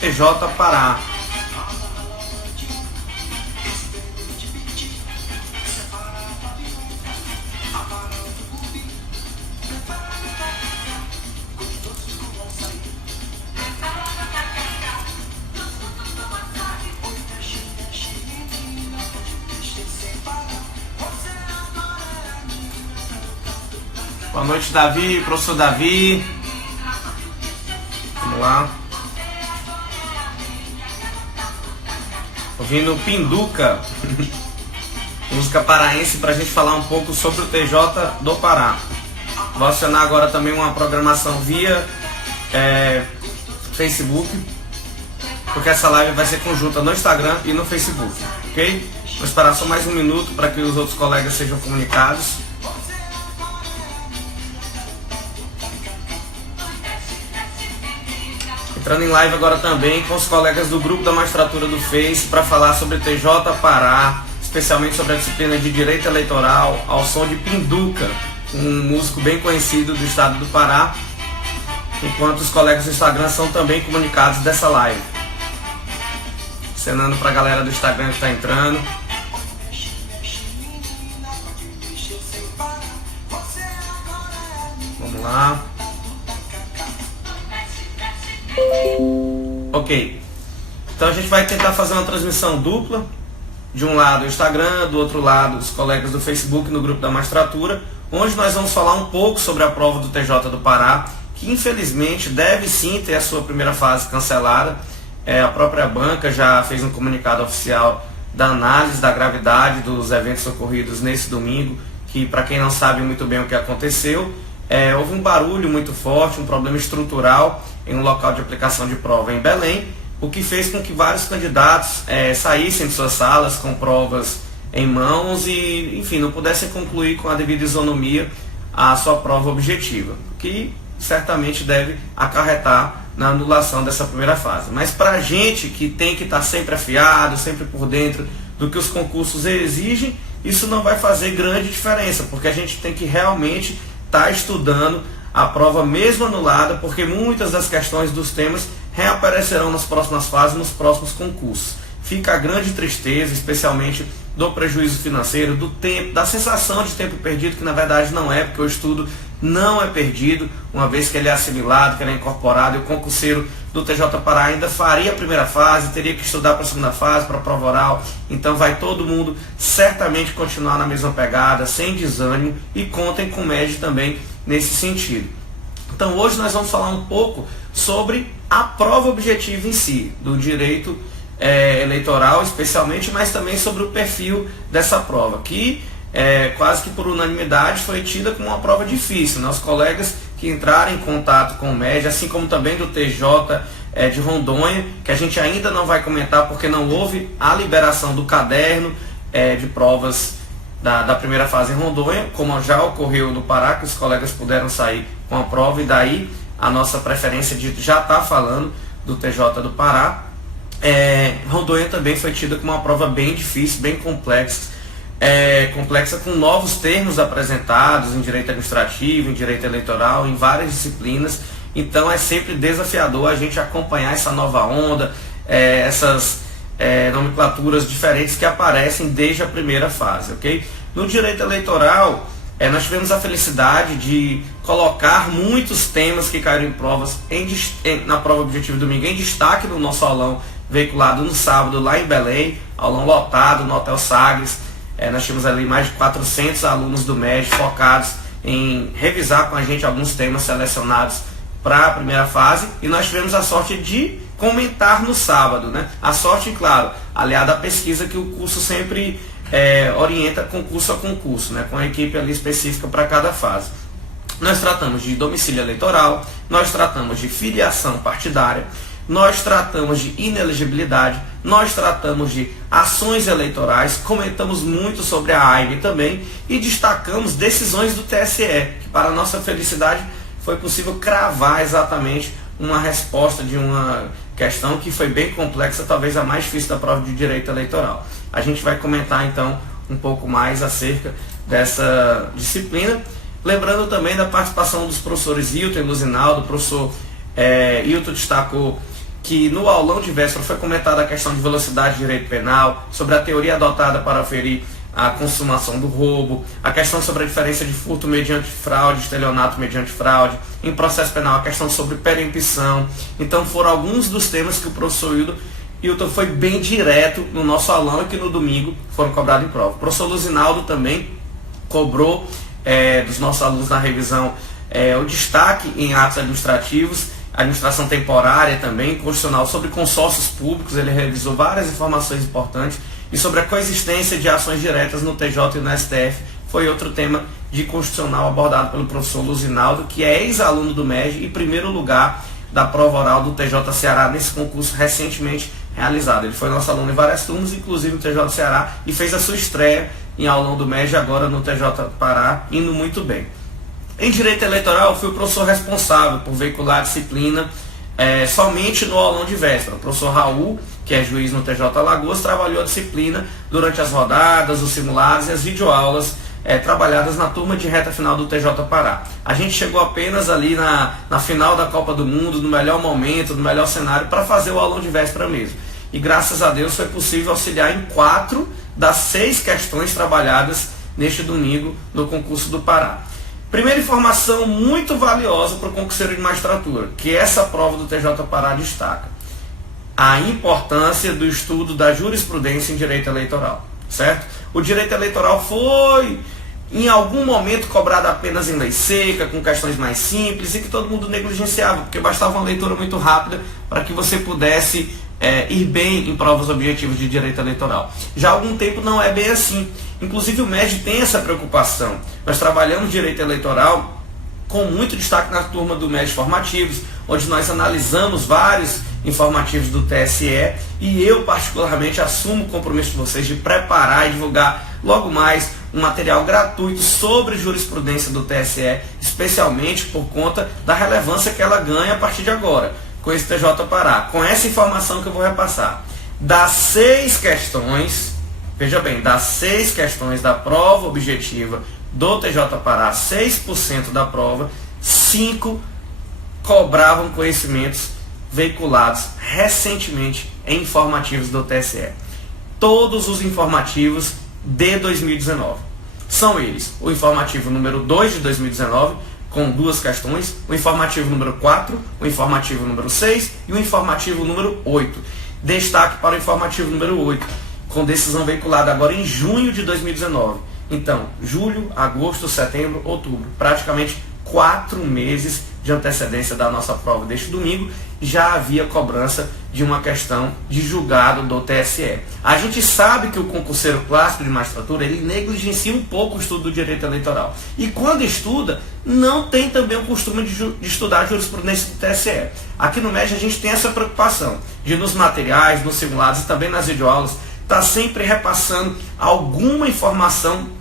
TJ Pará. Boa noite, Davi, professor Davi. Vamos lá. Ouvindo Pinduca, música paraense, para a gente falar um pouco sobre o TJ do Pará. Vou acionar agora também uma programação via Facebook, porque essa live vai ser conjunta no Instagram e no Facebook, ok? Vou esperar só mais um minuto para que os outros colegas sejam comunicados. Entrando em live agora também com os colegas do grupo da magistratura do Face para falar sobre TJ Pará, especialmente sobre a disciplina de Direito Eleitoral, ao som de Pinduca, um músico bem conhecido do estado do Pará, enquanto os colegas do Instagram são também comunicados dessa live. Acenando para a galera do Instagram que está entrando. Vamos lá. Ok, então a gente vai tentar fazer uma transmissão dupla, de um lado o Instagram, do outro lado os colegas do Facebook no grupo da magistratura, onde nós vamos falar um pouco sobre a prova do TJ do Pará, que infelizmente deve sim ter a sua primeira fase cancelada. A própria banca já fez um comunicado oficial da análise da gravidade dos eventos ocorridos nesse domingo, que, para quem não sabe muito bem o que aconteceu, houve um barulho muito forte, um problema estrutural em um local de aplicação de prova em Belém, o que fez com que vários candidatos saíssem de suas salas com provas em mãos e, enfim, não pudessem concluir com a devida isonomia a sua prova objetiva, que certamente deve acarretar na anulação dessa primeira fase. Mas para a gente que tem que estar sempre afiado, sempre por dentro do que os concursos exigem, isso não vai fazer grande diferença, porque a gente tem que realmente estar estudando a prova mesmo anulada, porque muitas das questões dos temas reaparecerão nas próximas fases, nos próximos concursos. Fica a grande tristeza, especialmente do prejuízo financeiro, do tempo, da sensação de tempo perdido, que na verdade não é, porque o estudo não é perdido, uma vez que ele é assimilado, que ele é incorporado, e o concurseiro do TJ Pará ainda faria a primeira fase, teria que estudar para a segunda fase, para a prova oral, então vai todo mundo certamente continuar na mesma pegada, sem desânimo, e contem com o MED também nesse sentido. Então hoje nós vamos falar um pouco sobre a prova objetiva em si, do direito eleitoral especialmente, mas também sobre o perfil dessa prova, que quase que por unanimidade foi tida como uma prova difícil, né? Os colegas que entraram em contato com o MED, assim como também do TJ de Rondônia, que a gente ainda não vai comentar porque não houve a liberação do caderno de provas da primeira fase em Rondônia, como já ocorreu no Pará, que os colegas puderam sair com a prova, e daí a nossa preferência de já estar falando do TJ do Pará. Rondônia também foi tida como uma prova bem difícil, bem complexa, com novos termos apresentados em direito administrativo, em direito eleitoral, em várias disciplinas. Então é sempre desafiador a gente acompanhar essa nova onda, essas nomenclaturas diferentes que aparecem desde a primeira fase, ok? No direito eleitoral, nós tivemos a felicidade de colocar muitos temas que caíram em provas na prova objetiva domingo em destaque no nosso aulão veiculado no sábado lá em Belém, aulão lotado no Hotel Sagres. Nós tínhamos ali mais de 400 alunos do MED focados em revisar com a gente alguns temas selecionados para a primeira fase, e nós tivemos a sorte de comentar no sábado, né? A sorte, claro, aliada à pesquisa que o curso sempre orienta concurso a concurso, né? Com a equipe ali específica para cada fase. Nós tratamos de domicílio eleitoral, nós tratamos de filiação partidária, nós tratamos de inelegibilidade, nós tratamos de ações eleitorais, comentamos muito sobre a AIB também e destacamos decisões do TSE, que para nossa felicidade foi possível cravar exatamente uma resposta de uma questão que foi bem complexa, talvez a mais difícil da prova de direito eleitoral. A gente vai comentar então um pouco mais acerca dessa disciplina. Lembrando também da participação dos professores Hilton e Luzinaldo. O professor Hilton destacou que no aulão de véspera foi comentada a questão de velocidade de direito penal, sobre a teoria adotada para aferir a consumação do roubo, a questão sobre a diferença de furto mediante fraude, estelionato mediante fraude, em processo penal a questão sobre perempção. Então foram alguns dos temas que o professor Hilton foi bem direto no nosso aulão e que no domingo foram cobrados em prova. O professor Luzinaldo também cobrou dos nossos alunos na revisão o destaque em atos administrativos, administração temporária também, constitucional, sobre consórcios públicos. Ele revisou várias informações importantes, e sobre a coexistência de ações diretas no TJ e no STF, foi outro tema de constitucional abordado pelo professor Luzinaldo, que é ex-aluno do MEG e primeiro lugar da prova oral do TJ Ceará nesse concurso recentemente realizado. Ele foi nosso aluno em várias turmas, inclusive no TJ Ceará, e fez a sua estreia em aulão do MEG agora no TJ Pará, indo muito bem. Em direito eleitoral, fui o professor responsável por veicular a disciplina somente no aulão de véspera. O professor Raul, que é juiz no TJ Alagoas, trabalhou a disciplina durante as rodadas, os simulados e as videoaulas trabalhadas na turma de reta final do TJ Pará. A gente chegou apenas ali na final da Copa do Mundo, no melhor momento, no melhor cenário, para fazer o aulão de véspera mesmo. E graças a Deus foi possível auxiliar em 4 das 6 questões trabalhadas neste domingo no concurso do Pará. Primeira informação muito valiosa para o concurseiro de magistratura, que essa prova do TJ Pará destaca: a importância do estudo da jurisprudência em direito eleitoral, certo? O direito eleitoral foi, em algum momento, cobrado apenas em lei seca, com questões mais simples, e que todo mundo negligenciava, porque bastava uma leitura muito rápida para que você pudesse ir bem em provas objetivas de direito eleitoral. Já há algum tempo não é bem assim. Inclusive o MEG tem essa preocupação. Nós trabalhamos direito eleitoral com muito destaque na turma do MEG Formativos, onde nós analisamos vários informativos do TSE, e eu particularmente assumo o compromisso de vocês de preparar e divulgar logo mais um material gratuito sobre jurisprudência do TSE, especialmente por conta da relevância que ela ganha a partir de agora, com esse TJ Pará. Com essa informação que eu vou repassar, das 6 questões, veja bem, das 6 questões da prova objetiva do TJ Pará, 6% da prova, 5 cobravam conhecimentos veiculados recentemente em informativos do TSE. Todos os informativos de 2019. São eles: o informativo número 2 de 2019, com 2 questões, o informativo número 4, o informativo número 6 e o informativo número 8. Destaque para o informativo número 8, com decisão veiculada agora em junho de 2019. Então, julho, agosto, setembro, outubro, praticamente 4 meses de antecedência da nossa prova deste domingo, já havia cobrança de uma questão de julgado do TSE. A gente sabe que o concurseiro clássico de magistratura, ele negligencia um pouco o estudo do direito eleitoral. E quando estuda, não tem também o costume de estudar a jurisprudência do TSE. Aqui no MEG a gente tem essa preocupação de, nos materiais, nos simulados e também nas videoaulas, estar sempre repassando alguma informação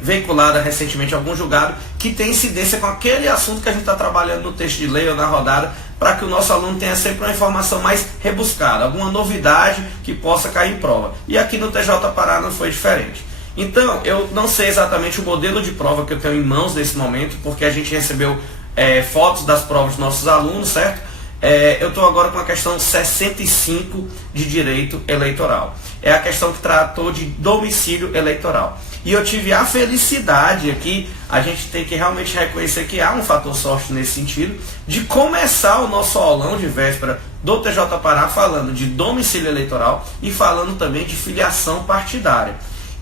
veiculada recentemente a algum julgado que tem incidência com aquele assunto que a gente está trabalhando no texto de lei ou na rodada, para que o nosso aluno tenha sempre uma informação mais rebuscada, alguma novidade que possa cair em prova. E aqui no TJ Pará não foi diferente. Então, eu não sei exatamente o modelo de prova que eu tenho em mãos nesse momento, porque a gente recebeu fotos das provas dos nossos alunos, certo? Eu estou agora com a questão 65 de direito eleitoral. É a questão que tratou de domicílio eleitoral. E eu tive a felicidade aqui, a gente tem que realmente reconhecer que há um fator sorte nesse sentido, de começar o nosso aulão de véspera do TJ Pará falando de domicílio eleitoral e falando também de filiação partidária.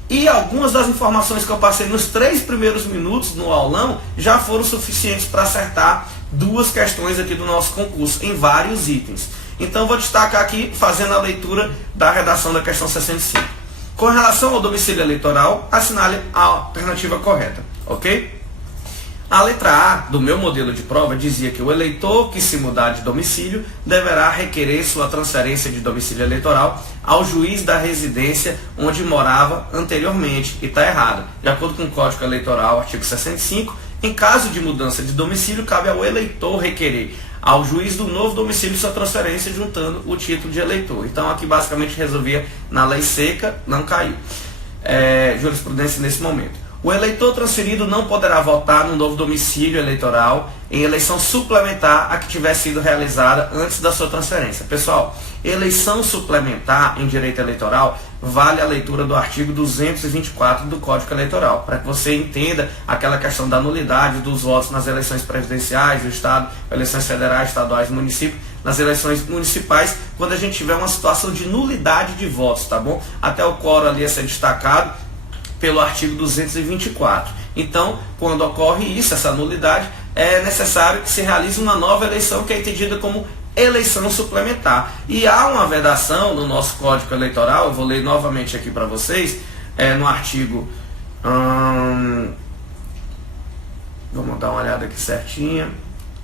E algumas das informações que eu passei nos 3 primeiros minutos no aulão já foram suficientes para acertar 2 questões aqui do nosso concurso, em vários itens. Então eu vou destacar aqui, fazendo a leitura da redação da questão 65. Com relação ao domicílio eleitoral, assinale a alternativa correta, ok? A letra A do meu modelo de prova dizia que o eleitor que se mudar de domicílio deverá requerer sua transferência de domicílio eleitoral ao juiz da residência onde morava anteriormente. E está errado. De acordo com o Código Eleitoral, artigo 65, em caso de mudança de domicílio, cabe ao eleitor requerer ao juiz do novo domicílio sua transferência, juntando o título de eleitor. Então aqui basicamente resolvia na lei seca, não caiu. Jurisprudência nesse momento. O eleitor transferido não poderá votar no novo domicílio eleitoral em eleição suplementar a que tiver sido realizada antes da sua transferência. Pessoal, eleição suplementar em direito eleitoral vale a leitura do artigo 224 do Código Eleitoral, para que você entenda aquela questão da nulidade dos votos nas eleições presidenciais do Estado, eleições federais, estaduais, municípios, nas eleições municipais, quando a gente tiver uma situação de nulidade de votos, tá bom? Até o quórum ali a ser destacado pelo artigo 224. Então, quando ocorre isso, essa nulidade, é necessário que se realize uma nova eleição, que é entendida como eleição suplementar. E há uma vedação no nosso Código Eleitoral, eu vou ler novamente aqui para vocês, no artigo... vamos dar uma olhada aqui certinha.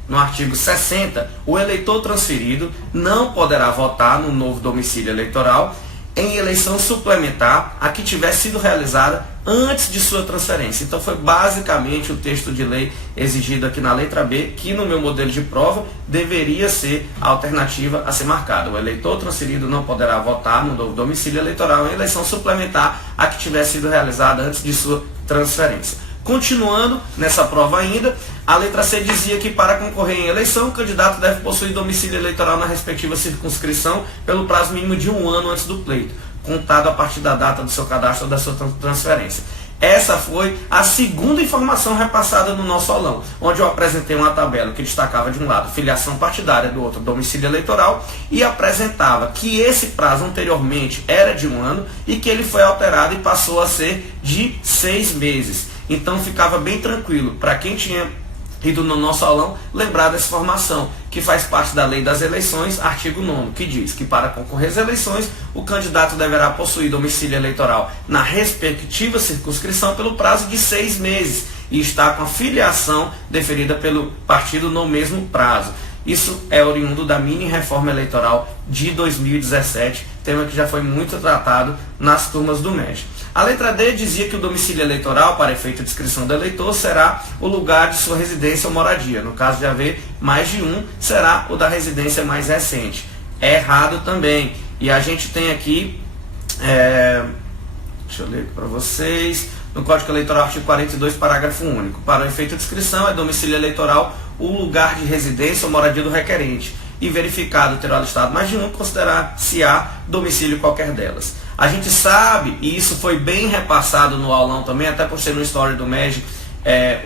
No artigo 60, o eleitor transferido não poderá votar no novo domicílio eleitoral em eleição suplementar a que tiver sido realizada antes de sua transferência. Então foi basicamente o texto de lei exigido aqui na letra B, que no meu modelo de prova deveria ser a alternativa a ser marcada. O eleitor transferido não poderá votar no novo domicílio eleitoral em eleição suplementar a que tiver sido realizada antes de sua transferência. Continuando nessa prova ainda, a letra C dizia que para concorrer em eleição, o candidato deve possuir domicílio eleitoral na respectiva circunscrição pelo prazo mínimo de 1 ano antes do pleito, contado a partir da data do seu cadastro ou da sua transferência. Essa foi a segunda informação repassada no nosso aulão, onde eu apresentei uma tabela que destacava de um lado filiação partidária, do outro domicílio eleitoral, e apresentava que esse prazo anteriormente era de 1 ano e que ele foi alterado e passou a ser de 6 meses. Então ficava bem tranquilo para quem tinha ido no nosso aulão lembrar dessa informação, que faz parte da Lei das Eleições, artigo 9º, que diz que para concorrer às eleições, o candidato deverá possuir domicílio eleitoral na respectiva circunscrição pelo prazo de 6 meses e estar com a filiação deferida pelo partido no mesmo prazo. Isso é oriundo da mini reforma eleitoral de 2017, tema que já foi muito tratado nas turmas do MEG. A letra D dizia que o domicílio eleitoral, para efeito de inscrição do eleitor, será o lugar de sua residência ou moradia. No caso de haver mais de um, será o da residência mais recente. É errado também. E a gente tem aqui, deixa eu ler para vocês, no Código Eleitoral, artigo 42, parágrafo único. Para o efeito de inscrição, é domicílio eleitoral o lugar de residência ou moradia do requerente. E verificado ter alistado mais de um, considerar-se-á domicílio qualquer delas. A gente sabe, e isso foi bem repassado no aulão também, até por ser no story do MEG,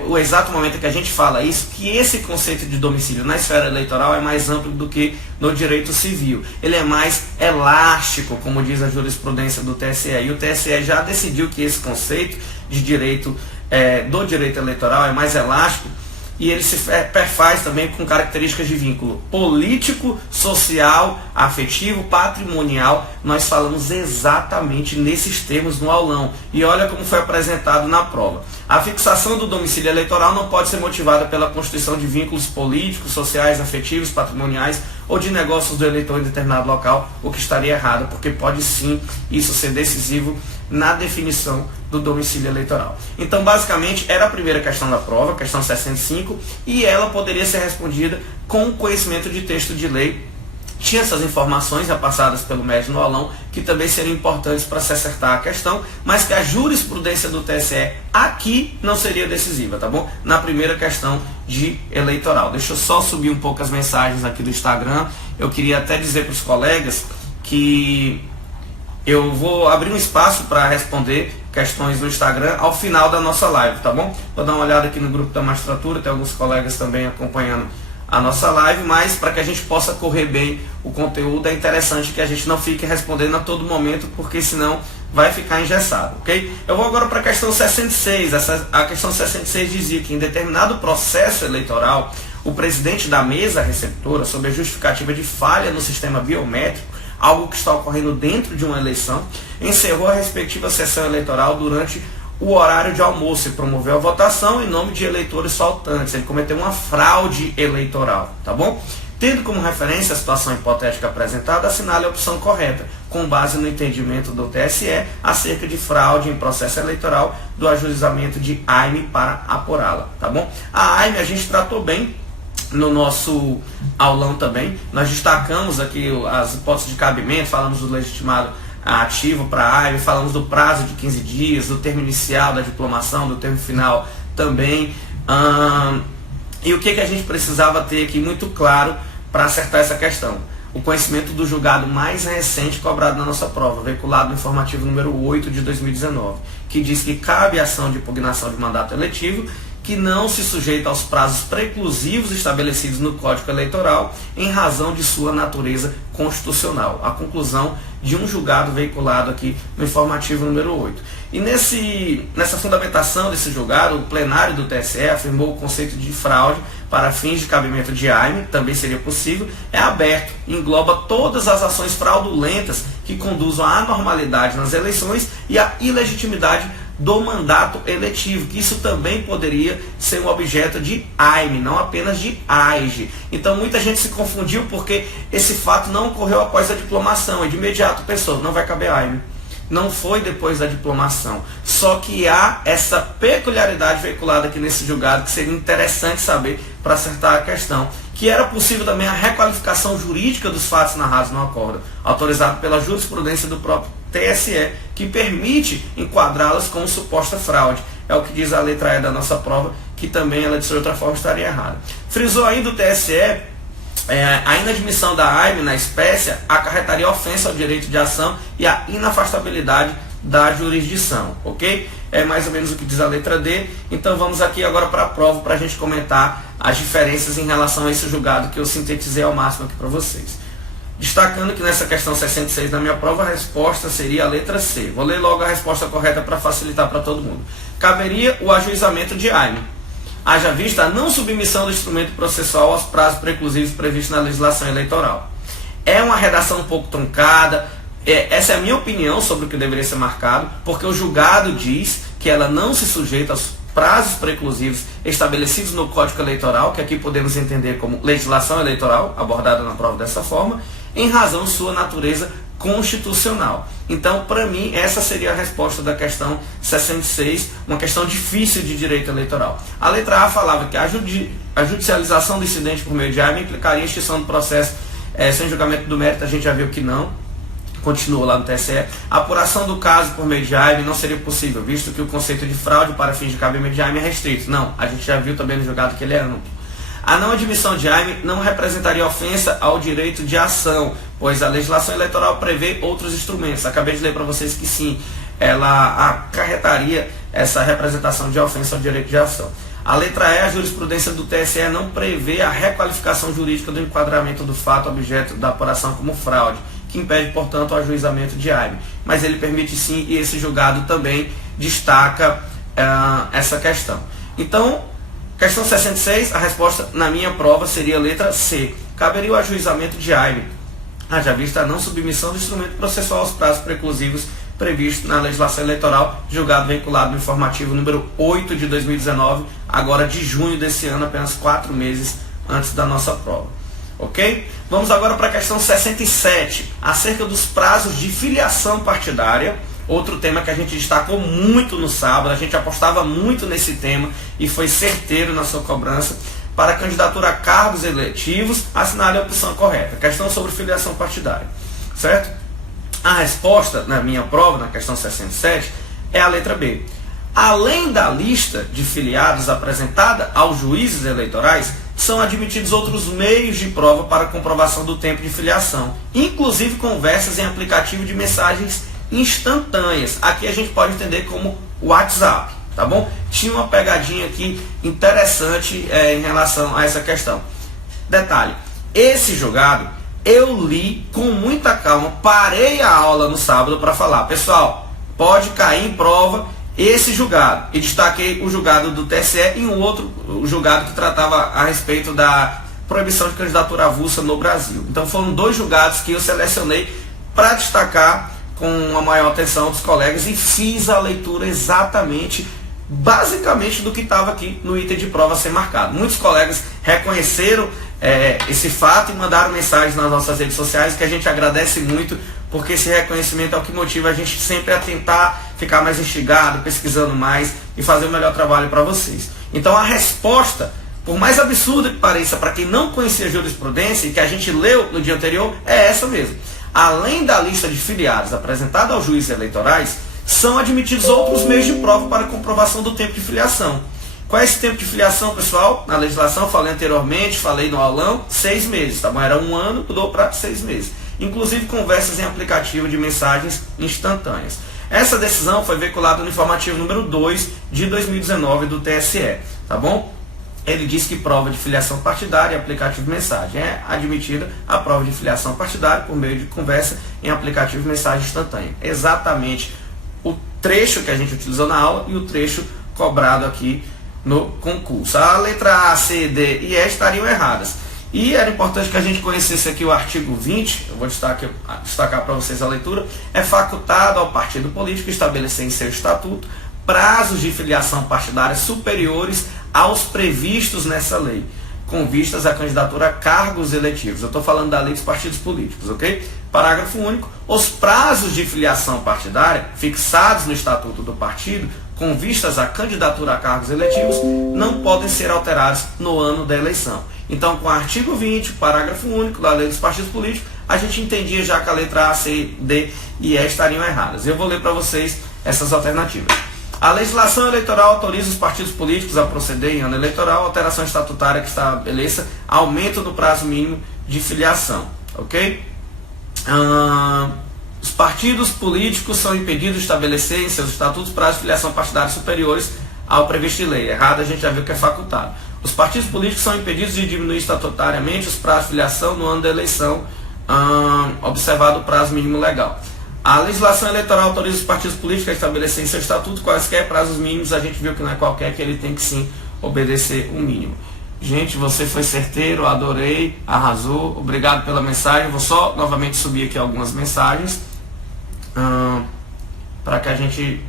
o exato momento que a gente fala isso, que esse conceito de domicílio na esfera eleitoral é mais amplo do que no direito civil. Ele é mais elástico, como diz a jurisprudência do TSE. E o TSE já decidiu que esse conceito de direito, do direito eleitoral é mais elástico, e ele se perfaz também com características de vínculo político, social, afetivo, patrimonial. Nós falamos exatamente nesses termos no aulão. E olha como foi apresentado na prova. A fixação do domicílio eleitoral não pode ser motivada pela constituição de vínculos políticos, sociais, afetivos, patrimoniais ou de negócios do eleitor em determinado local, o que estaria errado, porque pode sim isso ser decisivo na definição do domicílio eleitoral. Então, basicamente, era a primeira questão da prova, questão 65, e ela poderia ser respondida com conhecimento de texto de lei. Tinha essas informações repassadas pelo MEG no aulão, que também seriam importantes para se acertar a questão, mas que a jurisprudência do TSE aqui não seria decisiva, tá bom? Na primeira questão de eleitoral. Deixa eu só subir um pouco as mensagens aqui do Instagram. Eu queria até dizer para os colegas que eu vou abrir um espaço para responder questões do Instagram ao final da nossa live, tá bom? Vou dar uma olhada aqui no grupo da magistratura, tem alguns colegas também acompanhando a nossa live, mas para que a gente possa correr bem o conteúdo, é interessante que a gente não fique respondendo a todo momento, porque senão vai ficar engessado, ok? Eu vou agora para a questão 66. A questão 66 dizia que em determinado processo eleitoral, o presidente da mesa receptora, sob a justificativa de falha no sistema biométrico, algo que está ocorrendo dentro de uma eleição, encerrou a respectiva sessão eleitoral durante o horário de almoço e promoveu a votação em nome de eleitores faltantes. Ele cometeu uma fraude eleitoral, tá bom? Tendo como referência a situação hipotética apresentada, assinale a opção correta, com base no entendimento do TSE acerca de fraude em processo eleitoral do ajuizamento de AIME para apurá-la, tá bom? A AIME a gente tratou bem no nosso aulão também. Nós destacamos aqui as hipóteses de cabimento, falamos do legitimado ativo para a AIME, falamos do prazo de 15 dias, do termo inicial da diplomação, do termo final também. E o que a gente precisava ter aqui muito claro para acertar essa questão? O conhecimento do julgado mais recente cobrado na nossa prova, veiculado no informativo número 8 de 2019, que diz que cabe ação de impugnação de mandato eletivo que não se sujeita aos prazos preclusivos estabelecidos no Código Eleitoral em razão de sua natureza constitucional. A conclusão de um julgado veiculado aqui no informativo número 8. E nessa fundamentação desse julgado, o plenário do TSE afirmou o conceito de fraude para fins de cabimento de AIME, também seria possível, é aberto e engloba todas as ações fraudulentas que conduzam à anormalidade nas eleições e à ilegitimidade do mandato eletivo, que isso também poderia ser um objeto de AIME, não apenas de AIGE. Então muita gente se confundiu porque esse fato não ocorreu após a diplomação, e de imediato pensou, não vai caber AIME. Não foi depois da diplomação. Só que há essa peculiaridade veiculada aqui nesse julgado que seria interessante saber para acertar a questão. Que era possível também a requalificação jurídica dos fatos narrados no acórdão, autorizado pela jurisprudência do próprio TSE, que permite enquadrá-las como suposta fraude. É o que diz a letra E da nossa prova, que também ela de outra forma estaria errada. Frisou ainda o TSE, a inadmissão da AIME na espécie acarretaria ofensa ao direito de ação e a inafastabilidade da jurisdição, ok? É mais ou menos o que diz a letra D. Então vamos aqui agora para a prova para a gente comentar as diferenças em relação a esse julgado que eu sintetizei ao máximo aqui para vocês. Destacando que nessa questão 66 da minha prova, a resposta seria a letra C. Vou ler logo a resposta correta para facilitar para todo mundo. Caberia o ajuizamento de AIME, haja vista a não submissão do instrumento processual aos prazos preclusivos previstos na legislação eleitoral. É uma redação um pouco truncada, essa é a minha opinião sobre o que deveria ser marcado, porque o julgado diz que ela não se sujeita aos prazos preclusivos estabelecidos no Código Eleitoral, que aqui podemos entender como legislação eleitoral, abordada na prova dessa forma, em razão de sua natureza constitucional. Então, para mim, essa seria a resposta da questão 66, uma questão difícil de direito eleitoral. A letra A falava que a judicialização do incidente por meio de AIME implicaria a extinção do processo sem julgamento do mérito, a gente já viu que não, continua lá no TSE. A apuração do caso por meio de AIME não seria possível, visto que o conceito de fraude para fins de cabimento de AIME é restrito. Não, a gente já viu também no julgado que ele é amplo. A não admissão de AIME não representaria ofensa ao direito de ação, pois a legislação eleitoral prevê outros instrumentos. Acabei de ler para vocês que sim, ela acarretaria essa representação de ofensa ao direito de ação. A letra E, a jurisprudência do TSE não prevê a requalificação jurídica do enquadramento do fato objeto da apuração como fraude, que impede, portanto, o ajuizamento de AIME. Mas ele permite sim, e esse julgado também destaca essa questão. Então, questão 66, a resposta na minha prova seria a letra C. Caberia o ajuizamento de AIME, haja vista a não submissão do instrumento processual aos prazos preclusivos previsto na legislação eleitoral, julgado vinculado no informativo número 8 de 2019, agora de junho desse ano, apenas 4 meses antes da nossa prova. Ok? Vamos agora para a questão 67, acerca dos prazos de filiação partidária. Outro tema que a gente destacou muito no sábado, a gente apostava muito nesse tema e foi certeiro na sua cobrança. Para a candidatura a cargos eletivos, assinale a opção correta. Questão sobre filiação partidária. Certo? A resposta na minha prova, na questão 67, é a letra B. Além da lista de filiados apresentada aos juízes eleitorais, são admitidos outros meios de prova para comprovação do tempo de filiação, inclusive conversas em aplicativo de mensagens instantâneas. Aqui a gente pode entender como WhatsApp, tá bom? Tinha uma pegadinha aqui interessante em relação a essa questão. Detalhe, esse julgado eu li com muita calma, parei a aula no sábado para falar, pessoal, pode cair em prova esse julgado, e destaquei o julgado do TSE e um outro julgado que tratava a respeito da proibição de candidatura avulsa no Brasil. Então foram dois julgados que eu selecionei para destacar com a maior atenção dos colegas e fiz a leitura exatamente, basicamente do que estava aqui no item de prova a ser marcado. Muitos colegas reconheceram esse fato e mandaram mensagens nas nossas redes sociais, que a gente agradece muito, porque esse reconhecimento é o que motiva a gente sempre a tentar ficar mais instigado, pesquisando mais e fazer o melhor trabalho para vocês. Então a resposta, por mais absurda que pareça para quem não conhecia a jurisprudência e que a gente leu no dia anterior, é essa mesmo. além da lista de filiados apresentada aos juízes eleitorais, são admitidos outros meios de prova para comprovação do tempo de filiação. Qual é esse tempo de filiação, pessoal? Na legislação, falei anteriormente, falei no aulão, 6 meses, tá bom? Era 1 ano, mudou para 6 meses. Inclusive conversas em aplicativo de mensagens instantâneas. Essa decisão foi veiculada no informativo número 2 de 2019 do TSE, tá bom? Ele diz que prova de filiação partidária e aplicativo de mensagem é admitida a prova de filiação partidária por meio de conversa em aplicativo de mensagem instantânea. Exatamente o trecho que a gente utilizou na aula e o trecho cobrado aqui no concurso. A letra A, C, D e E estariam erradas. E era importante que a gente conhecesse aqui o artigo 20, eu vou destacar para vocês a leitura. É facultado ao partido político estabelecer em seu estatuto prazos de filiação partidária superiores aos previstos nessa lei, com vistas à candidatura a cargos eletivos. Eu estou falando da lei dos partidos políticos, ok? Parágrafo único. Os prazos de filiação partidária fixados no estatuto do partido, com vistas à candidatura a cargos eletivos, não podem ser alterados no ano da eleição. Então, com o artigo 20, parágrafo único da lei dos partidos políticos, a gente entendia já que a letra A, C, D e E estariam erradas. Eu vou ler para vocês essas alternativas. A legislação eleitoral autoriza os partidos políticos a proceder em ano eleitoral, alteração estatutária que estabeleça aumento do prazo mínimo de filiação, ok? Os partidos políticos são impedidos de estabelecer em seus estatutos prazos de filiação partidária superiores ao previsto em lei. Errado, a gente já viu que é facultado. Os partidos políticos são impedidos de diminuir estatutariamente os prazos de filiação no ano da eleição, observado o prazo mínimo legal. A legislação eleitoral autoriza os partidos políticos a estabelecer em seu estatuto quaisquer prazos mínimos. A gente viu que não é qualquer, que ele tem que sim obedecer o mínimo. Gente, você foi certeiro, adorei, arrasou, obrigado pela mensagem. Vou só novamente subir aqui algumas mensagens para que a gente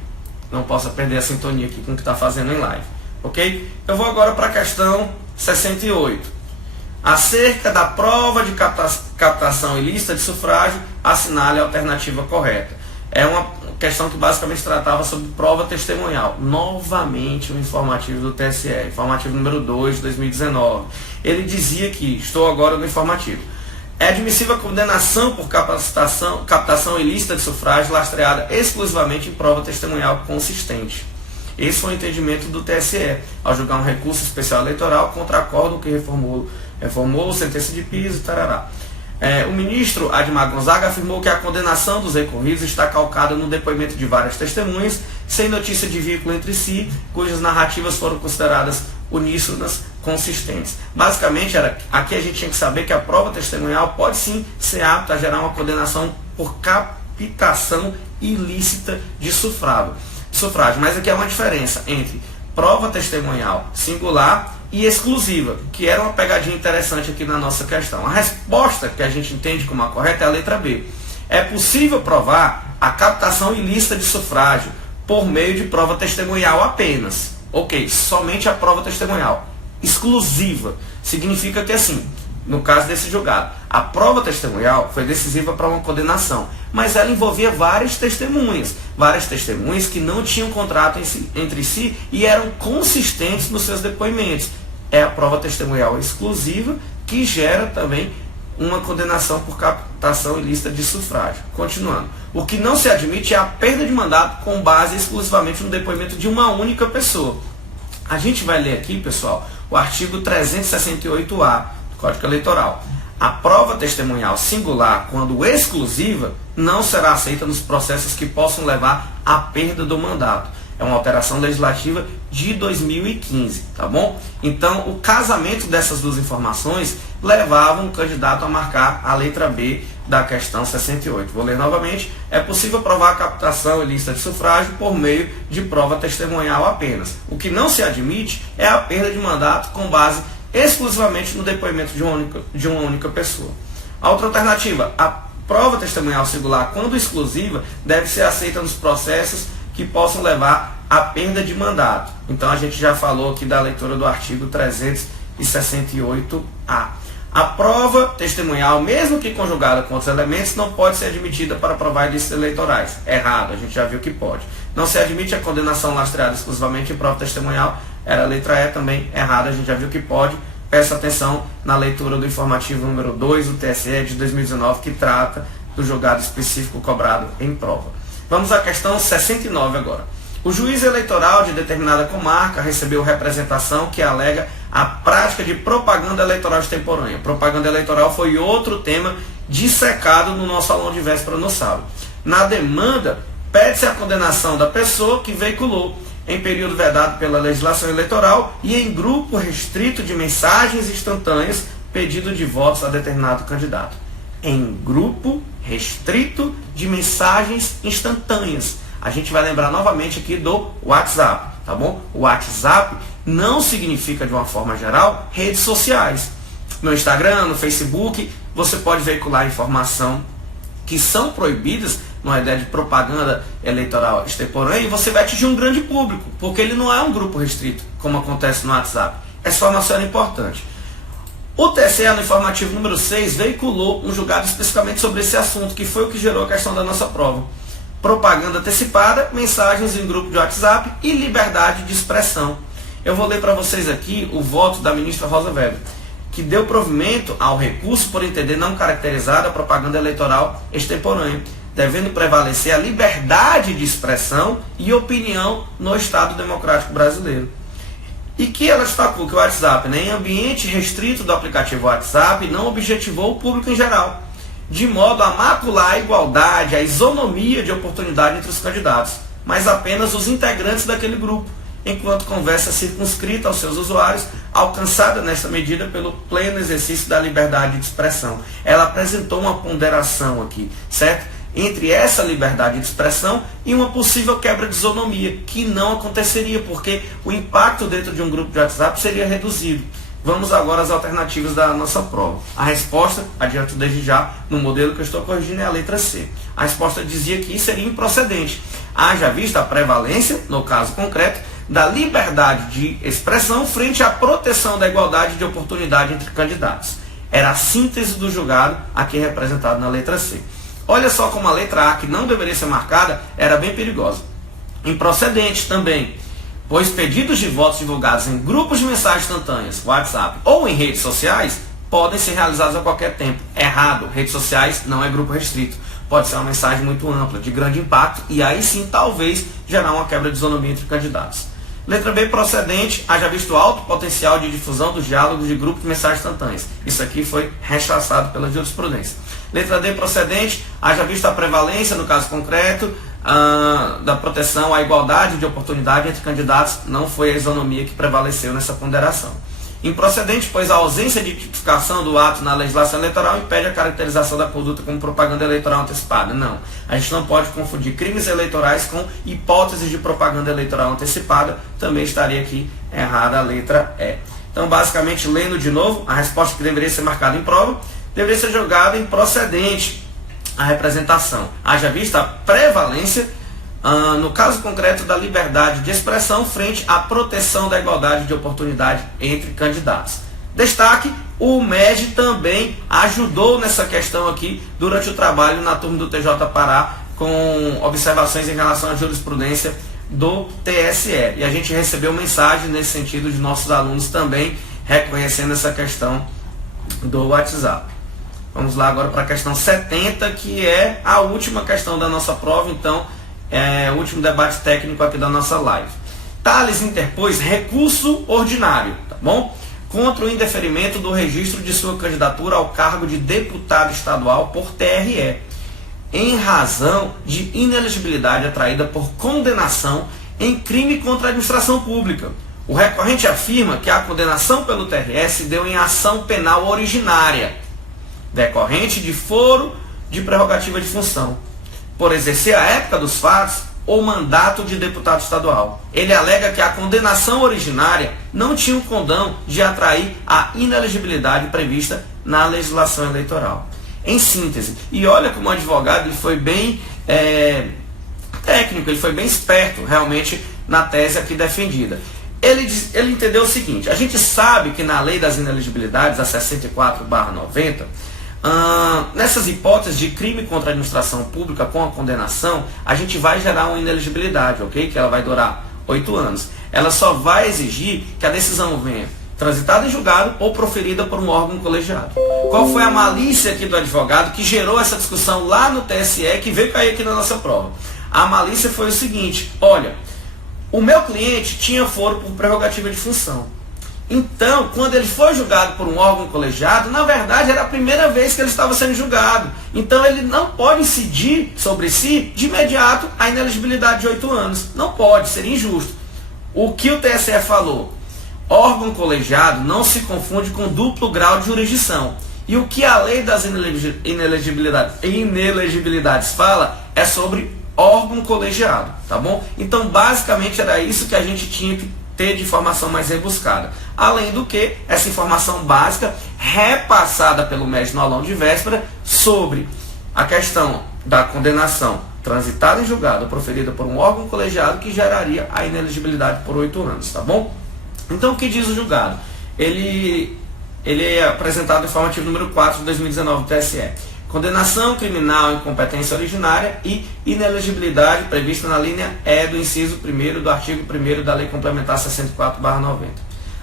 não possa perder a sintonia aqui com o que está fazendo em live, ok? Eu vou agora para a questão 68. Acerca da prova de captação ilícita de sufrágio, assinale a alternativa correta. É uma questão que basicamente tratava sobre prova testemunhal. Novamente o informativo do TSE, informativo número 2 de 2019. Ele dizia que, estou agora no informativo, é admissível a condenação por captação ilícita de sufrágio lastreada exclusivamente em prova testemunhal consistente. Esse foi o entendimento do TSE, ao julgar um recurso especial eleitoral contra acordo que reformou sentença de piso e tarará. O ministro Admar Gonzaga afirmou que a condenação dos recorridos está calcada no depoimento de várias testemunhas, sem notícia de vínculo entre si, cujas narrativas foram consideradas uníssonas, consistentes. Basicamente, aqui a gente tinha que saber que a prova testemunhal pode sim ser apta a gerar uma condenação por captação ilícita de sufrágio. Mas aqui é uma diferença entre prova testemunhal singular e exclusiva, que era uma pegadinha interessante aqui na nossa questão. A resposta que a gente entende como a correta é a letra B. É possível provar a captação ilícita de sufrágio por meio de prova testemunhal apenas. Ok, somente a prova testemunhal. Exclusiva significa que assim, no caso desse julgado, a prova testemunhal foi decisiva para uma condenação, mas ela envolvia várias testemunhas que não tinham contrato entre si e eram consistentes nos seus depoimentos. É a prova testemunhal exclusiva que gera também uma condenação por captação ilícita de sufrágio. Continuando. O que não se admite é a perda de mandato com base exclusivamente no depoimento de uma única pessoa. A gente vai ler aqui, pessoal, o artigo 368A do Código Eleitoral. A prova testemunhal singular, quando exclusiva, não será aceita nos processos que possam levar à perda do mandato. É uma alteração legislativa de 2015, tá bom? Então, o casamento dessas duas informações levava o candidato a marcar a letra B da questão 68. Vou ler novamente. É possível provar a captação ilícita de sufrágio por meio de prova testemunhal apenas. O que não se admite é a perda de mandato com base exclusivamente no depoimento de uma única pessoa. A outra alternativa, a prova testemunhal singular, quando exclusiva, deve ser aceita nos processos que possam levar à perda de mandato. Então a gente já falou aqui da leitura do artigo 368A. A prova testemunhal, mesmo que conjugada com outros elementos, não pode ser admitida para provar ilícitos eleitorais. Errado, a gente já viu que pode. Não se admite a condenação lastreada exclusivamente em prova testemunhal. Era a letra E também, errado, a gente já viu que pode. Peça atenção na leitura do informativo número 2 do TSE de 2019, que trata do julgado específico cobrado em prova. Vamos à questão 69 agora. O juiz eleitoral de determinada comarca recebeu representação que alega a prática de propaganda eleitoral extemporânea. Propaganda eleitoral foi outro tema dissecado no nosso aulão de véspera no sábado. Na demanda, pede-se a condenação da pessoa que veiculou, em período vedado pela legislação eleitoral e em grupo restrito de mensagens instantâneas, pedido de votos a determinado candidato. Em grupo restrito de mensagens instantâneas. A gente vai lembrar novamente aqui do WhatsApp, tá bom? O WhatsApp não significa, de uma forma geral, redes sociais. No Instagram, no Facebook, você pode veicular informação que são proibidas, numa ideia de propaganda eleitoral extemporânea, e você vai atingir um grande público, porque ele não é um grupo restrito, como acontece no WhatsApp. Essa informação é importante. O TSE, no informativo número 6, veiculou um julgado especificamente sobre esse assunto, que foi o que gerou a questão da nossa prova. Propaganda antecipada, mensagens em grupo de WhatsApp e liberdade de expressão. Eu vou ler para vocês aqui o voto da ministra Rosa Weber, que deu provimento ao recurso por entender não caracterizada a propaganda eleitoral extemporânea, devendo prevalecer a liberdade de expressão e opinião no Estado Democrático Brasileiro. E que ela destacou que o WhatsApp, em ambiente restrito do aplicativo WhatsApp, não objetivou o público em geral, de modo a macular a igualdade, a isonomia de oportunidade entre os candidatos, mas apenas os integrantes daquele grupo, enquanto conversa circunscrita aos seus usuários, alcançada nessa medida pelo pleno exercício da liberdade de expressão. Ela apresentou uma ponderação aqui, certo? Entre essa liberdade de expressão e uma possível quebra de isonomia, que não aconteceria, porque o impacto dentro de um grupo de WhatsApp seria reduzido. Vamos agora às alternativas da nossa prova. A resposta, adianto desde já, no modelo que eu estou corrigindo, é a letra C. A resposta dizia que seria improcedente, haja vista a prevalência, no caso concreto, da liberdade de expressão frente à proteção da igualdade de oportunidade entre candidatos. Era a síntese do julgado aqui representado na letra C. Olha só como a letra A, que não deveria ser marcada, era bem perigosa. Improcedente também, pois pedidos de votos divulgados em grupos de mensagens instantâneas, WhatsApp ou em redes sociais, podem ser realizados a qualquer tempo. Errado, redes sociais não é grupo restrito. Pode ser uma mensagem muito ampla, de grande impacto, e aí sim, talvez, gerar uma quebra de isonomia entre candidatos. Letra B, procedente, haja visto alto potencial de difusão dos diálogos de grupos de mensagens instantâneas. Isso aqui foi rechaçado pela jurisprudência. Letra D, procedente, haja visto a prevalência, no caso concreto, da proteção à igualdade de oportunidade entre candidatos, não foi a isonomia que prevaleceu nessa ponderação. Improcedente, pois a ausência de tipificação do ato na legislação eleitoral impede a caracterização da conduta como propaganda eleitoral antecipada. Não, a gente não pode confundir crimes eleitorais com hipóteses de propaganda eleitoral antecipada, também estaria aqui errada a letra E. Então, basicamente, lendo de novo, a resposta que deveria ser marcada em prova, deveria ser julgada improcedente a representação. Haja vista a prevalência, no caso concreto, da liberdade de expressão frente à proteção da igualdade de oportunidade entre candidatos. Destaque, o MED também ajudou nessa questão aqui durante o trabalho na turma do TJ Pará com observações em relação à jurisprudência do TSE. E a gente recebeu mensagem nesse sentido de nossos alunos também reconhecendo essa questão do WhatsApp. Vamos lá agora para a questão 70, que é a última questão da nossa prova, então é o último debate técnico aqui da nossa live. Tales interpôs recurso ordinário, tá bom? Contra o indeferimento do registro de sua candidatura ao cargo de deputado estadual por TRE, em razão de inelegibilidade atraída por condenação em crime contra a administração pública. O recorrente afirma que a condenação pelo TRE se deu em ação penal originária, decorrente de foro de prerrogativa de função, por exercer à época dos fatos o mandato de deputado estadual. Ele alega que a condenação originária não tinha o condão de atrair a inelegibilidade prevista na legislação eleitoral. Em síntese, e olha como o advogado ele foi bem técnico, ele foi bem esperto realmente na tese aqui defendida. Ele entendeu o seguinte: a gente sabe que na lei das inelegibilidades, a 64/90, nessas hipóteses de crime contra a administração pública com a condenação, a gente vai gerar uma inelegibilidade, ok? Que ela vai durar 8 anos. Ela só vai exigir que a decisão venha transitada em julgado ou proferida por um órgão colegiado. Qual foi a malícia aqui do advogado que gerou essa discussão lá no TSE, que veio cair aqui na nossa prova? A malícia foi o seguinte: olha, o meu cliente tinha foro por prerrogativa de função. Então, quando ele foi julgado por um órgão colegiado, na verdade era a primeira vez que ele estava sendo julgado. Então ele não pode incidir sobre si de imediato a inelegibilidade de 8 anos. Não pode, seria injusto. O que o TSE falou? Órgão colegiado não se confunde com duplo grau de jurisdição. E o que a lei das inelegibilidades fala é sobre órgão colegiado, tá bom? Então basicamente era isso que a gente tinha que ter de informação mais rebuscada. Além do que, essa informação básica repassada pelo médico no aulão de véspera sobre a questão da condenação transitada em julgado ou proferida por um órgão colegiado que geraria a inelegibilidade por 8 anos, tá bom? Então o que diz o julgado? Ele é apresentado em informativo número 4 de 2019 do TSE. Condenação criminal em competência originária e inelegibilidade prevista na linha E do inciso 1º do artigo 1º da Lei Complementar 64/90.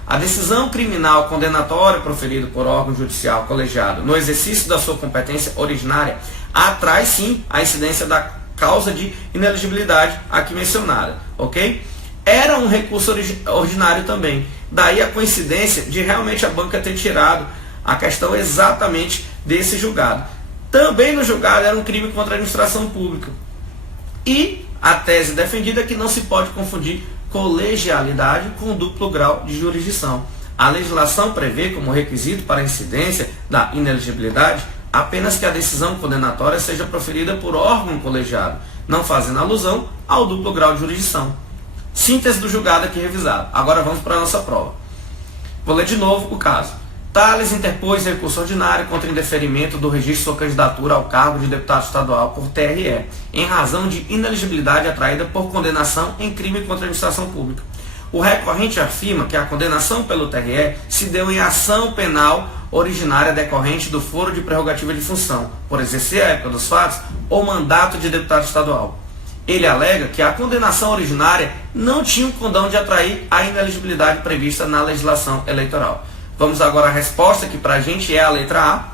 A decisão criminal condenatória proferida por órgão judicial colegiado no exercício da sua competência originária atrai sim a incidência da causa de inelegibilidade aqui mencionada, ok? Era um recurso ordinário também. Daí a coincidência de realmente a banca ter tirado a questão exatamente desse julgado. Também no julgado era um crime contra a administração pública. E a tese defendida é que não se pode confundir colegialidade com duplo grau de jurisdição. A legislação prevê como requisito para a incidência da inelegibilidade apenas que a decisão condenatória seja proferida por órgão colegiado, não fazendo alusão ao duplo grau de jurisdição. Síntese do julgado aqui revisado. Agora vamos para a nossa prova. Vou ler de novo o caso. Tales interpôs recurso ordinário contra indeferimento do registro de sua candidatura ao cargo de deputado estadual por TRE, em razão de inelegibilidade atraída por condenação em crime contra a administração pública. O recorrente afirma que a condenação pelo TRE se deu em ação penal originária decorrente do foro de prerrogativa de função, por exercer à época dos fatos, ou mandato de deputado estadual. Ele alega que a condenação originária não tinha o condão de atrair a inelegibilidade prevista na legislação eleitoral. Vamos agora à resposta, que para a gente é a letra A.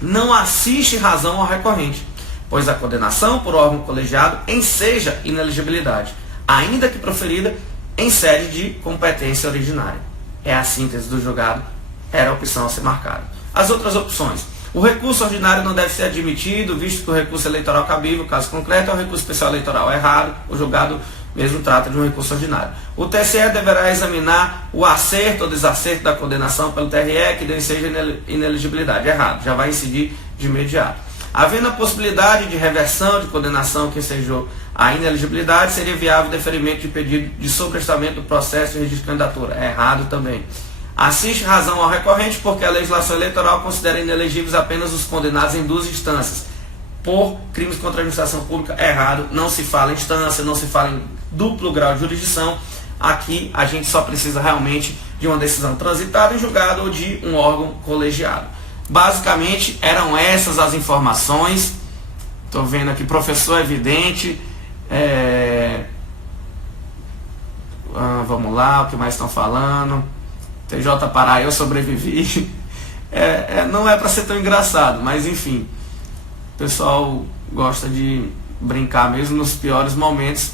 Não assiste razão ao recorrente, pois a condenação por órgão colegiado enseja inelegibilidade, ainda que proferida em sede de competência originária. É a síntese do julgado, era a opção a ser marcada. As outras opções. O recurso ordinário não deve ser admitido, visto que o recurso eleitoral cabível, caso concreto, é o recurso especial eleitoral errado. O julgado mesmo trata de um recurso ordinário. O TSE deverá examinar o acerto ou desacerto da condenação pelo TRE, que seja inelegibilidade. Errado, já vai incidir de imediato. Havendo a possibilidade de reversão de condenação que ensejou a inelegibilidade, seria viável o deferimento de pedido de sobrestamento do processo de registro de candidatura. Errado também. Assiste razão ao recorrente porque a legislação eleitoral considera inelegíveis apenas os condenados em 2 instâncias por crimes contra a administração pública. Errado, não se fala em instância, não se fala em duplo grau de jurisdição. Aqui a gente só precisa realmente de uma decisão transitada em julgado ou de um órgão colegiado. Basicamente eram essas as informações. Estou vendo aqui, professor Evidente. Vamos lá, o que mais estão falando? TJ Pará, eu sobrevivi. Não é para ser tão engraçado, mas enfim. O pessoal gosta de brincar mesmo nos piores momentos.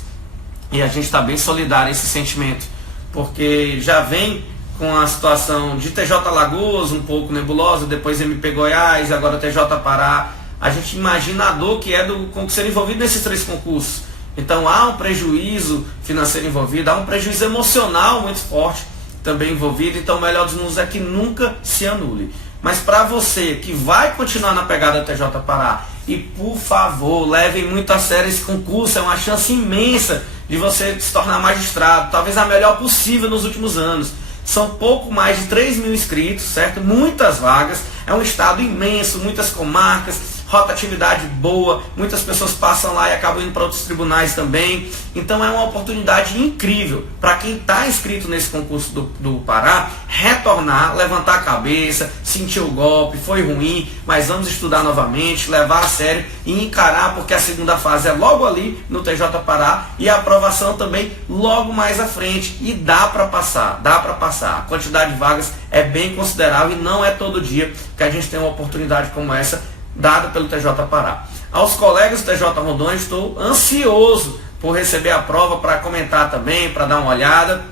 E a gente está bem solidário a esse sentimento. Porque já vem com a situação de TJ Alagoas, um pouco nebulosa, depois MP Goiás, agora TJ Pará. A gente imagina a dor que é do ser envolvido nesses 3 concursos. Então há um prejuízo financeiro envolvido, há um prejuízo emocional muito forte também envolvido. Então o melhor dos mundos é que nunca se anule. Mas para você que vai continuar na pegada do TJ Pará, e por favor, levem muito a sério esse concurso, é uma chance imensa de você se tornar magistrado, talvez a melhor possível nos últimos anos. São pouco mais de 3 mil inscritos, certo? Muitas vagas, é um estado imenso, muitas comarcas, rotatividade boa, muitas pessoas passam lá e acabam indo para outros tribunais também. Então é uma oportunidade incrível para quem está inscrito nesse concurso do Pará, retornar, levantar a cabeça, sentir o golpe, foi ruim, mas vamos estudar novamente, levar a sério e encarar, porque a segunda fase é logo ali no TJ Pará e a aprovação também logo mais à frente, e dá para passar, dá para passar. A quantidade de vagas é bem considerável e não é todo dia que a gente tem uma oportunidade como essa dada pelo TJ Pará. Aos colegas do TJ Rondônia, estou ansioso por receber a prova para comentar também, para dar uma olhada,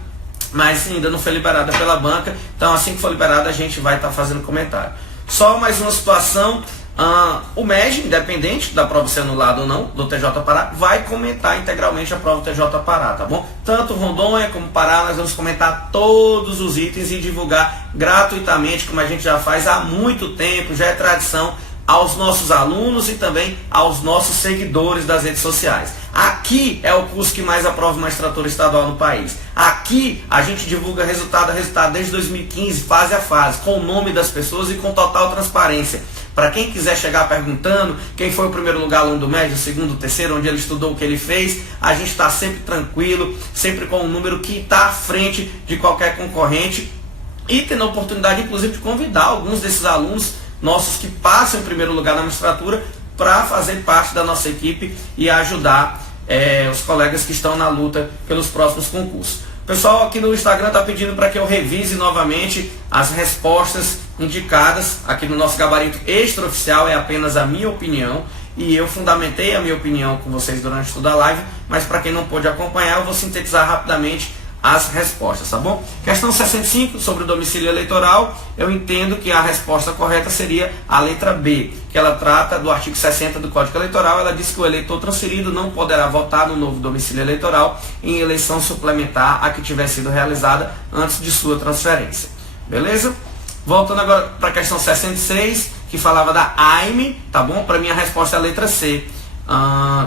mas ainda não foi liberada pela banca, então assim que for liberada a gente vai estar fazendo comentário. Só mais uma situação, o MEG, independente da prova ser anulada ou não, do TJ Pará, vai comentar integralmente a prova do TJ Pará, tá bom? Tanto Rondônia como Pará, nós vamos comentar todos os itens e divulgar gratuitamente, como a gente já faz há muito tempo, já é tradição, aos nossos alunos e também aos nossos seguidores das redes sociais. Aqui é o curso que mais aprova magistratura estadual no país. Aqui a gente divulga resultado a resultado desde 2015, fase a fase, com o nome das pessoas e com total transparência. Para quem quiser chegar perguntando quem foi o primeiro lugar aluno do médio, o segundo, o terceiro, onde ele estudou, o que ele fez, a gente está sempre tranquilo, sempre com um número que está à frente de qualquer concorrente e tendo a oportunidade, inclusive, de convidar alguns desses alunos nossos que passam em primeiro lugar na magistratura para fazer parte da nossa equipe e ajudar os colegas que estão na luta pelos próximos concursos. O pessoal aqui no Instagram está pedindo para que eu revise novamente as respostas indicadas aqui no nosso gabarito extraoficial, é apenas a minha opinião e eu fundamentei a minha opinião com vocês durante toda a live, mas para quem não pôde acompanhar eu vou sintetizar rapidamente as respostas, tá bom? Questão 65, sobre o domicílio eleitoral, eu entendo que a resposta correta seria a letra B, que ela trata do artigo 60 do Código Eleitoral, ela diz que o eleitor transferido não poderá votar no novo domicílio eleitoral em eleição suplementar a que tiver sido realizada antes de sua transferência. Beleza? Voltando agora para a questão 66, que falava da AIME, tá bom? Para mim a resposta é a letra C.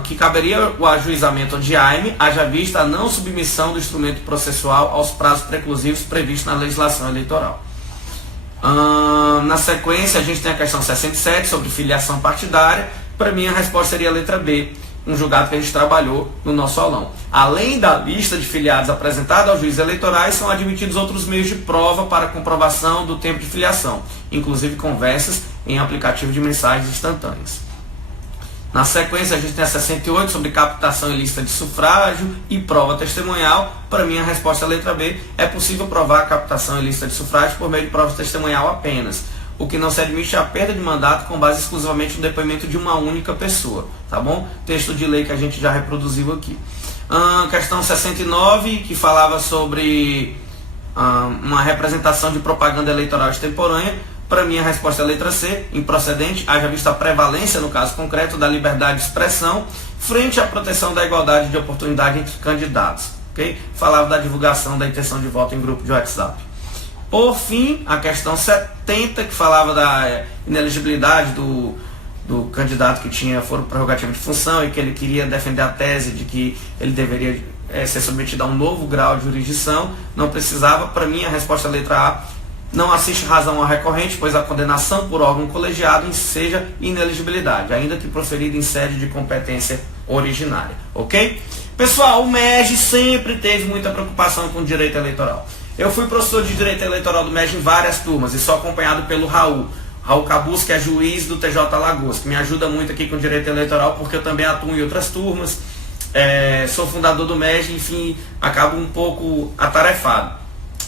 Que caberia o ajuizamento de AIME, haja vista a não submissão do instrumento processual aos prazos preclusivos previstos na legislação eleitoral. Na sequência, a gente tem a questão 67 sobre filiação partidária. Para mim, a resposta seria a letra B, um julgado que a gente trabalhou no nosso aulão. Além da lista de filiados apresentada aos juízes eleitorais, são admitidos outros meios de prova para comprovação do tempo de filiação, inclusive conversas em aplicativo de mensagens instantâneas. Na sequência, a gente tem a 68 sobre captação ilícita de sufrágio e prova testemunhal. Para mim, a resposta é a letra B. É possível provar a captação ilícita de sufrágio por meio de prova testemunhal apenas. O que não se admite é a perda de mandato com base exclusivamente no depoimento de uma única pessoa. Tá bom? Texto de lei que a gente já reproduziu aqui. Questão 69, que falava sobre uma representação de propaganda eleitoral extemporânea. Para mim, a resposta é a letra C, improcedente, haja vista a prevalência, no caso concreto, da liberdade de expressão, frente à proteção da igualdade de oportunidade entre candidatos. Okay? Falava da divulgação da intenção de voto em grupo de WhatsApp. Por fim, a questão 70, que falava da inelegibilidade do candidato que tinha foro prerrogativo de função e que ele queria defender a tese de que ele deveria ser submetido a um novo grau de jurisdição, não precisava. Para mim, a resposta é a letra A. Não assiste razão ao recorrente, pois a condenação por órgão colegiado enseja inelegibilidade, ainda que proferida em sede de competência originária. Ok? Pessoal, o MEG sempre teve muita preocupação com o direito eleitoral. Eu fui professor de direito eleitoral do MEG em várias turmas e sou acompanhado pelo Raul Cabus, que é juiz do TJ Alagoas, que me ajuda muito aqui com o direito eleitoral, porque eu também atuo em outras turmas, sou fundador do MEG, enfim, acabo um pouco atarefado.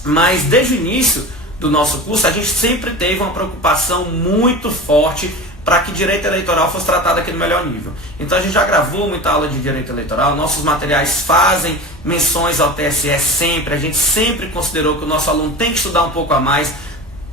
Mas desde o início do nosso curso, a gente sempre teve uma preocupação muito forte para que direito eleitoral fosse tratado aqui no melhor nível. Então a gente já gravou muita aula de direito eleitoral, nossos materiais fazem menções ao TSE sempre, a gente sempre considerou que o nosso aluno tem que estudar um pouco a mais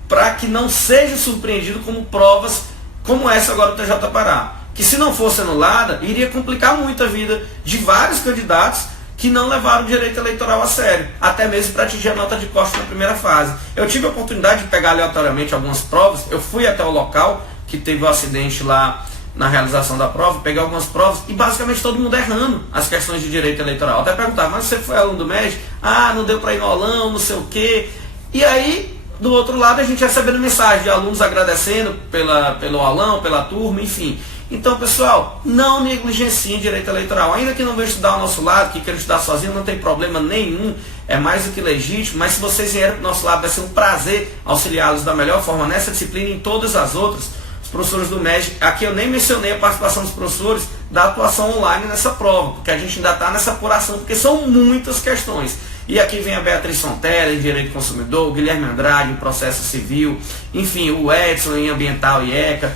para que não seja surpreendido com provas como essa agora do TJ Pará, que se não fosse anulada, iria complicar muito a vida de vários candidatos que não levaram o direito eleitoral a sério, até mesmo para atingir a nota de corte na primeira fase. Eu tive a oportunidade de pegar aleatoriamente algumas provas, eu fui até o local que teve o acidente lá na realização da prova, peguei algumas provas e basicamente todo mundo errando as questões de direito eleitoral. Até perguntava, mas você foi aluno do MEG? Ah, não deu para ir no aulão, não sei o quê. E aí do outro lado a gente recebendo mensagem de alunos agradecendo pelo aulão, pela turma, enfim. Então, pessoal, não negligenciem direito eleitoral. Ainda que não venham estudar ao nosso lado, que queiram estudar sozinho, não tem problema nenhum, é mais do que legítimo, mas se vocês vierem para o nosso lado, vai ser um prazer auxiliá-los da melhor forma nessa disciplina e em todas as outras. Os professores do MEG, aqui eu nem mencionei a participação dos professores da atuação online nessa prova, porque a gente ainda está nessa apuração, porque são muitas questões. E aqui vem a Beatriz Fontela em Direito do Consumidor, o Guilherme Andrade em Processo Civil, enfim, o Edson em Ambiental e ECA.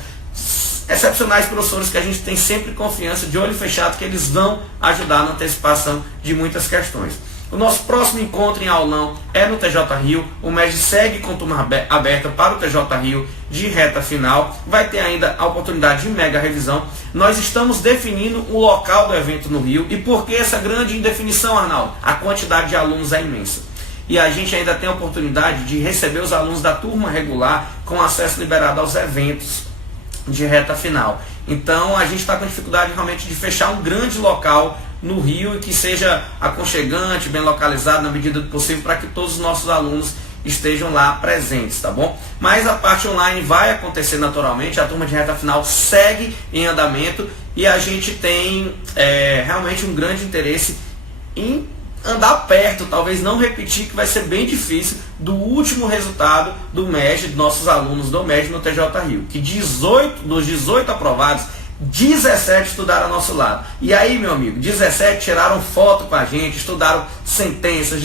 Excepcionais professores que a gente tem sempre confiança, de olho fechado, que eles vão ajudar na antecipação de muitas questões. O nosso próximo encontro em aulão é no TJ Rio. O MEG segue com turma aberta para o TJ Rio de reta final. Vai ter ainda a oportunidade de mega revisão. Nós estamos definindo o local do evento no Rio. E por que essa grande indefinição, Arnaldo? A quantidade de alunos é imensa. E a gente ainda tem a oportunidade de receber os alunos da turma regular com acesso liberado aos eventos de reta final. Então a gente está com dificuldade realmente de fechar um grande local no Rio e que seja aconchegante, bem localizado na medida do possível para que todos os nossos alunos estejam lá presentes, tá bom? Mas a parte online vai acontecer naturalmente, a turma de reta final segue em andamento e a gente tem realmente um grande interesse em andar perto, talvez não repetir, que vai ser bem difícil, do último resultado do MEG, dos nossos alunos do MEG no TJ Rio, que dos 18 aprovados, 17 estudaram ao nosso lado. E aí, meu amigo, 17 tiraram foto com a gente, estudaram sentenças,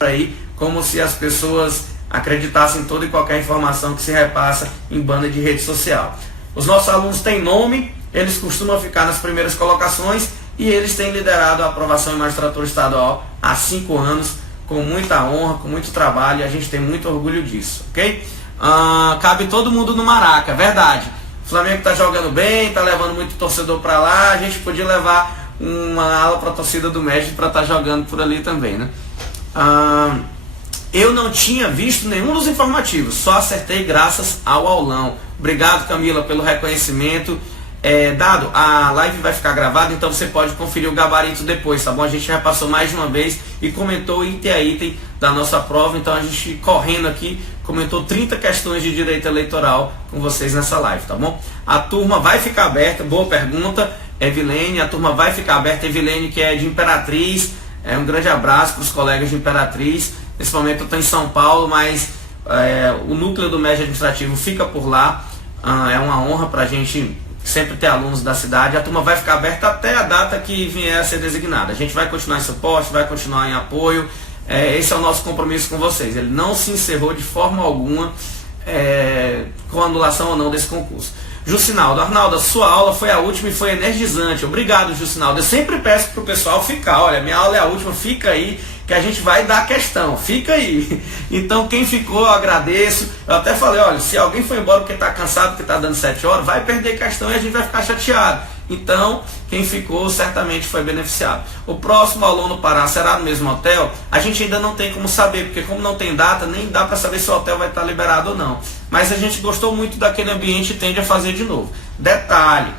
aí, como se as pessoas acreditassem em toda e qualquer informação que se repassa em banda de rede social. Os nossos alunos têm nome, eles costumam ficar nas primeiras colocações, e eles têm liderado a aprovação em magistratura estadual há 5 anos, com muita honra, com muito trabalho, e a gente tem muito orgulho disso, ok? Cabe todo mundo no Maraca, verdade. O Flamengo está jogando bem, está levando muito torcedor para lá, a gente podia levar uma ala para a torcida do México para estar jogando por ali também, né? Eu não tinha visto nenhum dos informativos, só acertei graças ao aulão. Obrigado, Camila, pelo reconhecimento. Dado, a live vai ficar gravada, então você pode conferir o gabarito depois, tá bom? A gente já passou mais de uma vez e comentou item a item da nossa prova, então a gente, correndo aqui, comentou 30 questões de direito eleitoral com vocês nessa live, tá bom? A turma vai ficar aberta, boa pergunta, Evilene, a turma vai ficar aberta, Evilene, que é de Imperatriz, um grande abraço para os colegas de Imperatriz. Nesse momento eu estou em São Paulo, mas o núcleo do MEG administrativo fica por lá, é uma honra para a gente sempre ter alunos da cidade. A turma vai ficar aberta até a data que vier a ser designada. A gente vai continuar em suporte, vai continuar em apoio. Esse é o nosso compromisso com vocês. Ele não se encerrou de forma alguma com anulação ou não desse concurso. Jucinaldo, Arnaldo, a sua aula foi a última e foi energizante. Obrigado, Jucinaldo. Eu sempre peço para o pessoal ficar. Olha, minha aula é a última, fica aí, que a gente vai dar a questão. Fica aí. Então, quem ficou, eu agradeço. Eu até falei, olha, se alguém foi embora porque está cansado, porque está dando 7 horas, vai perder questão e a gente vai ficar chateado. Então, quem ficou certamente foi beneficiado. O próximo aluno Pará será no mesmo hotel? A gente ainda não tem como saber, porque como não tem data, nem dá para saber se o hotel vai estar liberado ou não. Mas a gente gostou muito daquele ambiente e tende a fazer de novo. Detalhe,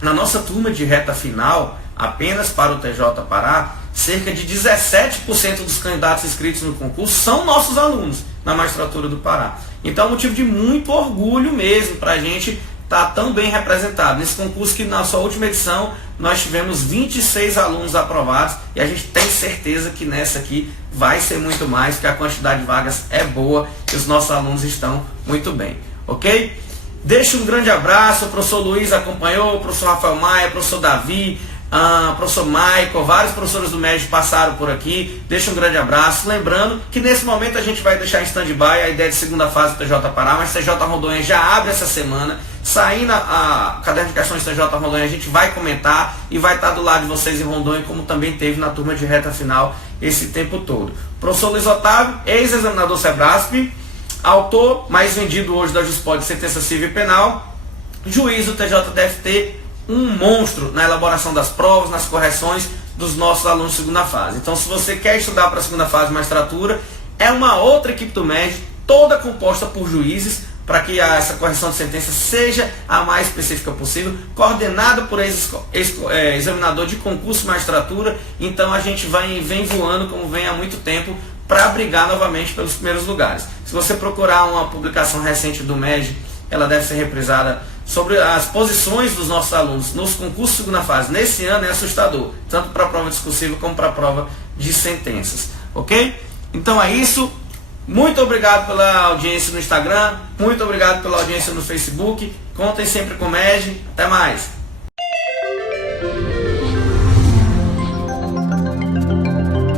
na nossa turma de reta final, apenas para o TJ Pará, cerca de 17% dos candidatos inscritos no concurso são nossos alunos na magistratura do Pará. Então é um motivo de muito orgulho mesmo para a gente estar tão bem representado. Nesse concurso que na sua última edição nós tivemos 26 alunos aprovados e a gente tem certeza que nessa aqui vai ser muito mais, porque a quantidade de vagas é boa e os nossos alunos estão muito bem, ok? Deixo um grande abraço, o professor Luiz acompanhou, o professor Rafael Maia, o professor Davi, professor Michael, vários professores do MEG passaram por aqui. Deixa um grande abraço. Lembrando que nesse momento a gente vai deixar em stand-by a ideia de segunda fase do TJ Pará, mas TJ Rondônia já abre essa semana. Saindo a caderno de questões do TJ Rondônia, a gente vai comentar e vai estar do lado de vocês em Rondônia, como também teve na turma de reta final esse tempo todo. Professor Luiz Otávio, ex-examinador Sebrasp, autor mais vendido hoje da Juspod de sentença civil e penal, juiz do TJDFT, um monstro na elaboração das provas, nas correções dos nossos alunos de segunda fase. Então, se você quer estudar para a segunda fase de magistratura, é uma outra equipe do MEG, toda composta por juízes, para que essa correção de sentença seja a mais específica possível, coordenada por examinador de concurso de magistratura. Então, a gente vem voando, como vem há muito tempo, para brigar novamente pelos primeiros lugares. Se você procurar uma publicação recente do MEG, ela deve ser reprisada, sobre as posições dos nossos alunos nos concursos de segunda fase nesse ano, é assustador, tanto para a prova discursiva como para a prova de sentenças, ok? Então é isso, muito obrigado pela audiência no Instagram, muito obrigado pela audiência no Facebook, contem sempre com o MEG, até mais!